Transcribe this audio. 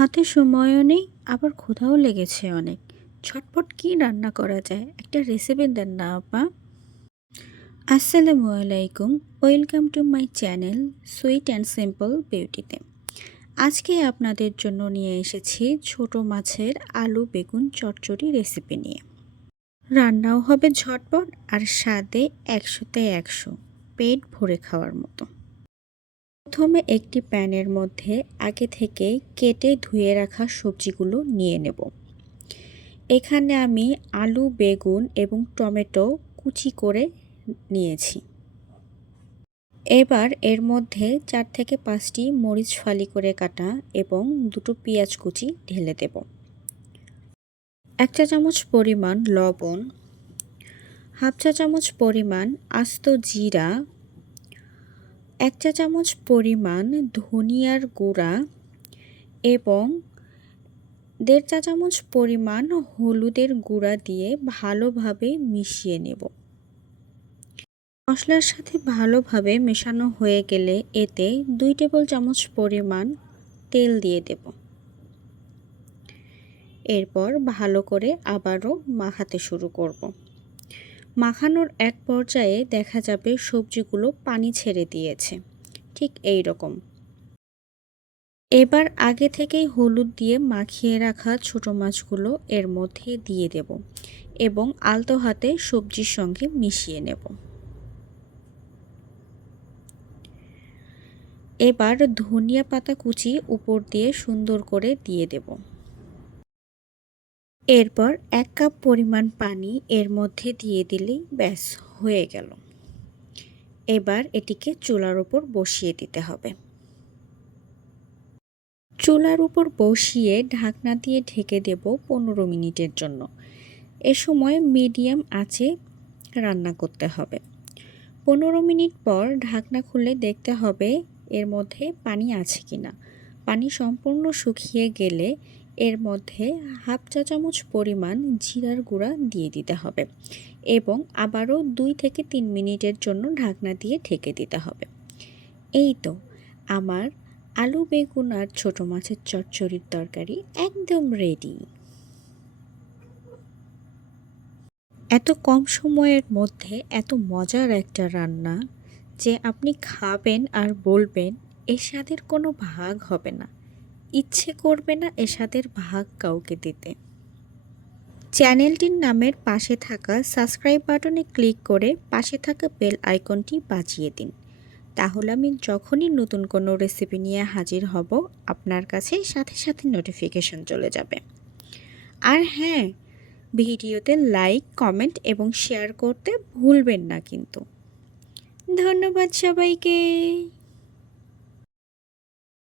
হাতে সময়ও নেই, আবার ক্ষুধাও লেগেছে অনেক। ছটপট কি রান্না করা যায়? একটা রেসিপি দেন না, আপা। আসসালামু আলাইকুম। Welcome to my channel sweet and simple বিউটিতে আজকে আপনাদের জন্য নিয়ে এসেছি ছোট মাছের আলু বেগুন চচ্চড়ি রেসিপি নিয়ে। রান্নাও হবে ঝটপট আর স্বাদে একশোতে একশো, পেট ভরে খাওয়ার মতো। প্রথমে একটি প্যানের মধ্যে আগে থেকে কেটে ধুয়ে রাখা সবজিগুলো নিয়ে নেব। এখানে আমি আলু, বেগুন এবং টমেটো কুচি করে নিয়েছি। এবার এর মধ্যে চার থেকে পাঁচটি মরিচ ফালি করে কাটা এবং দুটো পেঁয়াজ কুচি ঢেলে দেব। এক চা চামচ পরিমাণ লবণ, হাফ চা চামচ পরিমাণ আস্ত জিরা এক চা চামচ পরিমাণ ধনিয়ার গুঁড়া এবং দেড় চা চামচ পরিমাণ হলুদের গুঁড়া দিয়ে ভালোভাবে মিশিয়ে নেব। মশলার সাথে ভালোভাবে মেশানো হয়ে গেলে এতে দুই টেবিল চামচ পরিমাণ তেল দিয়ে দেব। এরপর ভালো করে আবারও মাখাতে শুরু করব। মাখানোর এক পর্যায়ে দেখা যাবে সবজিগুলো পানি ছেড়ে দিয়েছে। ঠিক এই রকম। এবার আগে থেকেই হলুদ দিয়ে মাখিয়ে রাখা ছোট মাছগুলো এর মধ্যে দিয়ে দেব এবং আলতো হাতে সবজির সঙ্গে মিশিয়ে নেব। এবার ধনিয়া পাতা কুচি উপর দিয়ে সুন্দর করে দিয়ে দেব। এরপর এক কাপ পরিমাণ পানি এর মধ্যে দিয়ে দিলেই ব্যাস, হয়ে গেল। এবার এটিকে চুলার উপর বসিয়ে দিতে হবে। চুলার উপর বসিয়ে ঢাকনা দিয়ে ঢেকে দেব পনেরো মিনিটের জন্য। এ সময় মিডিয়াম আঁচে রান্না করতে হবে। পনেরো মিনিট পর ঢাকনা খুলে দেখতে হবে এর মধ্যে পানি আছে কি না পানি সম্পূর্ণ শুকিয়ে গেলে এর মধ্যে হাফ চা চামচ পরিমাণ জিরার গুঁড়া দিয়ে দিতে হবে এবং আবারও দুই থেকে তিন মিনিটের জন্য ঢাকনা দিয়ে ঢেকে দিতে হবে। এই তো আমার আলু, বেগুন আর ছোটো মাছের চচ্চড়ির তরকারি একদম রেডি এত কম সময়ের মধ্যে এত মজার একটা রান্না যে আপনি খাবেন আর বলবেন, এর স্বাদের কোনো ভাগ হবে না। ইচ্ছে করবে না এ স্বাদের ভাগ কাউকে দিতে। চ্যানেলটির নামের পাশে থাকা সাবস্ক্রাইব বাটনে ক্লিক করে পাশে থাকা বেল আইকনটি বাজিয়ে দিন। তাহলে আমি যখনই নতুন কোনো রেসিপি নিয়ে হাজির হব, আপনার কাছে সাথে সাথে নোটিফিকেশন চলে যাবে। আর হ্যাঁ ভিডিওতে লাইক, কমেন্ট এবং শেয়ার করতে ভুলবেন না কিন্তু। ধন্যবাদ সবাইকে।